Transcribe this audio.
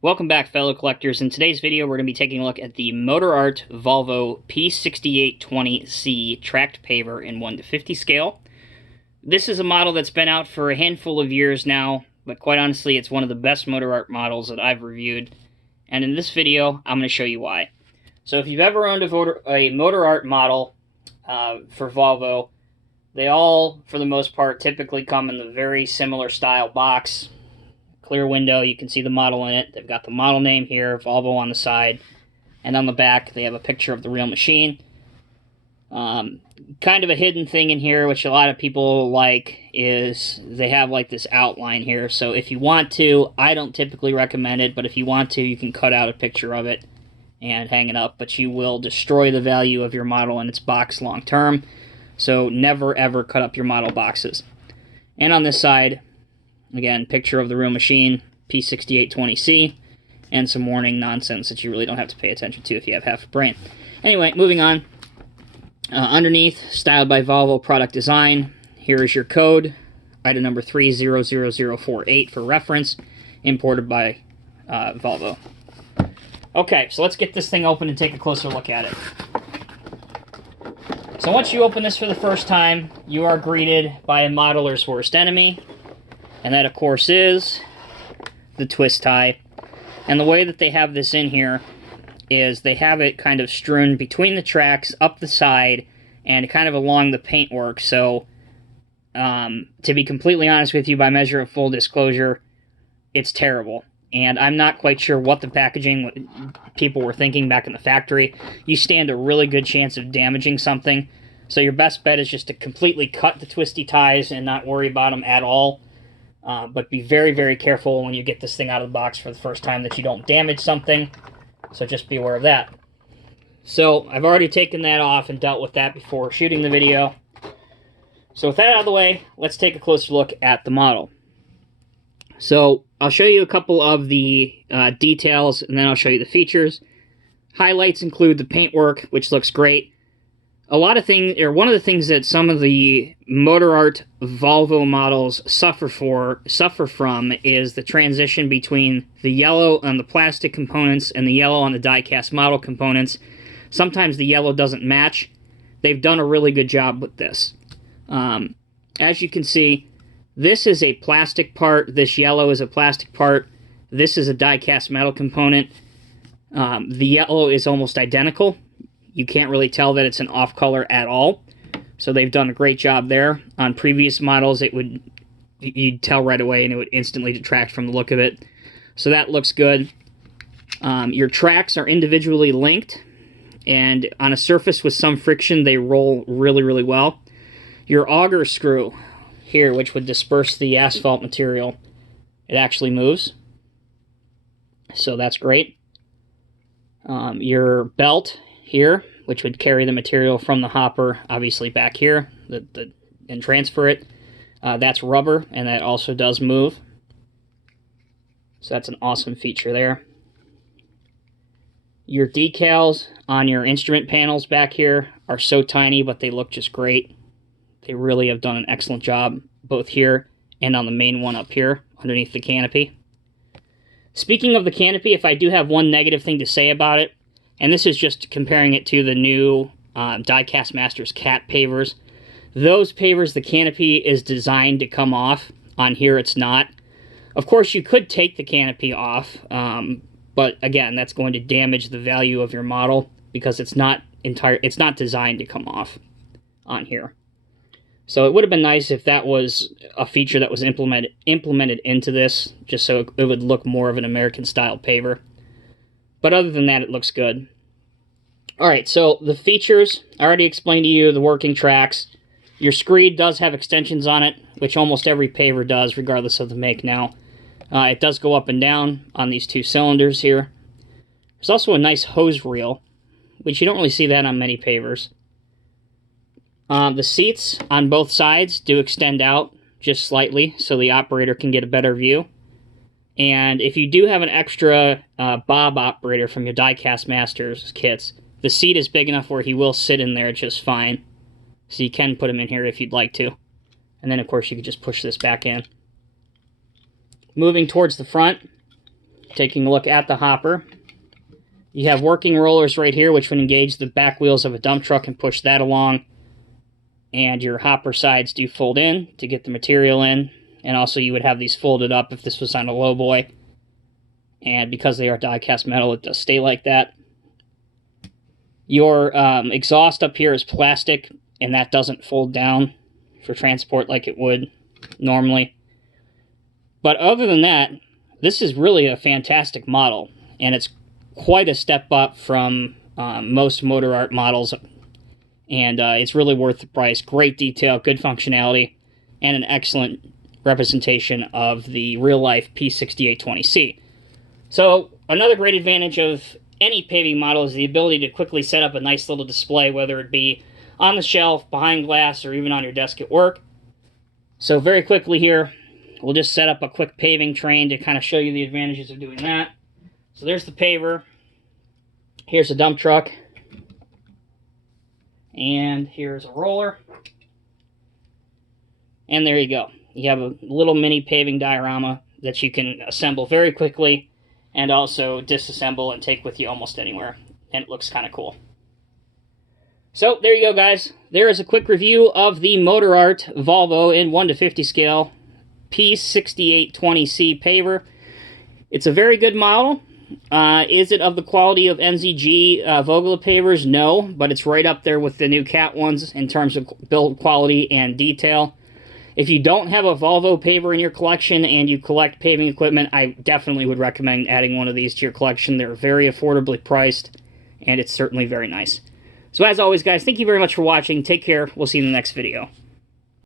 Welcome back, fellow collectors. In today's video, we're going to be taking a look at the Motorart Volvo P6820C tracked paver in 1:50 scale. This is a model that's been out for a handful of years now, but quite honestly, it's one of the best Motorart models that I've reviewed. And in this video, I'm going to show you why. So if you've ever owned a Motorart model for Volvo, they all, for the most part, typically come in the very similar style box. Clear window, you can see the model in it. They've got the model name here, Volvo on the side, and on the back they have a picture of the real machine. Kind of a hidden thing in here, which a lot of people like, is they have like this outline here. So if you want to, I don't typically recommend it, but if you want to, you can cut out a picture of it and hang it up, but you will destroy the value of your model in its box long term. So never ever cut up your model boxes. And on this side, again, picture of the real machine, P6820C, and some warning nonsense that you really don't have to pay attention to if you have half a brain. Anyway, moving on. Underneath, styled by Volvo product design. Here is your code, item number 300048 for reference, imported by Volvo. Okay, so let's get this thing open and take a closer look at it. So once you open this for the first time, you are greeted by a modeler's worst enemy. And that, of course, is the twist tie. And the way that they have this in here is they have it kind of strewn between the tracks, up the side, and kind of along the paintwork. So, to be completely honest with you, by measure of full disclosure, it's terrible. And I'm not quite sure what the packaging people were thinking back in the factory. You stand a really good chance of damaging something. So your best bet is just to completely cut the twisty ties and not worry about them at all. But be very, very careful when you get this thing out of the box for the first time that you don't damage something. So just be aware of that. So I've already taken that off and dealt with that before shooting the video. So with that out of the way, let's take a closer look at the model. So I'll show you a couple of the details, and then I'll show you the features. Highlights include the paintwork, which looks great. One of the things that some of the Motorart Volvo models suffer from is the transition between the yellow on the plastic components and the yellow on the diecast model components. Sometimes the yellow doesn't match. They've done a really good job with this. As you can see, this is a plastic part. This yellow is a plastic part. This is a diecast metal component. The yellow is almost identical. You can't really tell that it's an off color at all. So they've done a great job there. On previous models, you'd tell right away and it would instantly detract from the look of it. So that looks good. Your tracks are individually linked, and on a surface with some friction, they roll really, really well. Your auger screw here, which would disperse the asphalt material, it actually moves. So that's great. Your belt here, which would carry the material from the hopper, obviously back here, and transfer it. That's rubber, and that also does move. So that's an awesome feature there. Your decals on your instrument panels back here are so tiny, but they look just great. They really have done an excellent job, both here and on the main one up here, underneath the canopy. Speaking of the canopy, if I do have one negative thing to say about it, and this is just comparing it to the new Diecast Masters Cat pavers. Those pavers, the canopy is designed to come off. On here, it's not. Of course, you could take the canopy off, but again, that's going to damage the value of your model because it's not designed to come off on here. So it would have been nice if that was a feature that was implemented into this, just so it would look more of an American-style paver. But other than that, it looks good. Alright, so the features, I already explained to you the working tracks. Your screed does have extensions on it, which almost every paver does, regardless of the make now. It does go up and down on these two cylinders here. There's also a nice hose reel, which you don't really see that on many pavers. The seats on both sides do extend out just slightly, so the operator can get a better view. And if you do have an extra bob operator from your Diecast Masters kits, the seat is big enough where he will sit in there just fine. So you can put him in here if you'd like to. And then, of course, you could just push this back in. Moving towards the front, taking a look at the hopper, you have working rollers right here, which would engage the back wheels of a dump truck and push that along. And your hopper sides do fold in to get the material in. And also you would have these folded up if this was on a lowboy. And because they are die-cast metal, it does stay like that. Your exhaust up here is plastic, and that doesn't fold down for transport like it would normally. But other than that, this is really a fantastic model, and it's quite a step up from most Motorart models, and it's really worth the price. Great detail, good functionality, and an excellent representation of the real-life P6820C. So, another great advantage of any paving model is the ability to quickly set up a nice little display, whether it be on the shelf, behind glass, or even on your desk at work. So very quickly here, we'll just set up a quick paving train to kind of show you the advantages of doing that. So there's the paver. Here's a dump truck. And here's a roller. And there you go. You have a little mini paving diorama that you can assemble very quickly and also disassemble and take with you almost anywhere. And it looks kind of cool. So, there you go, guys. There is a quick review of the Motorart Volvo in 1:50 scale P6820C paver. It's a very good model. Is it of the quality of NZG Volvo pavers? No, but it's right up there with the new Cat ones in terms of build quality and detail. If you don't have a Volvo paver in your collection and you collect paving equipment, I definitely would recommend adding one of these to your collection. They're very affordably priced, and it's certainly very nice. So as always, guys, thank you very much for watching. Take care. We'll see you in the next video.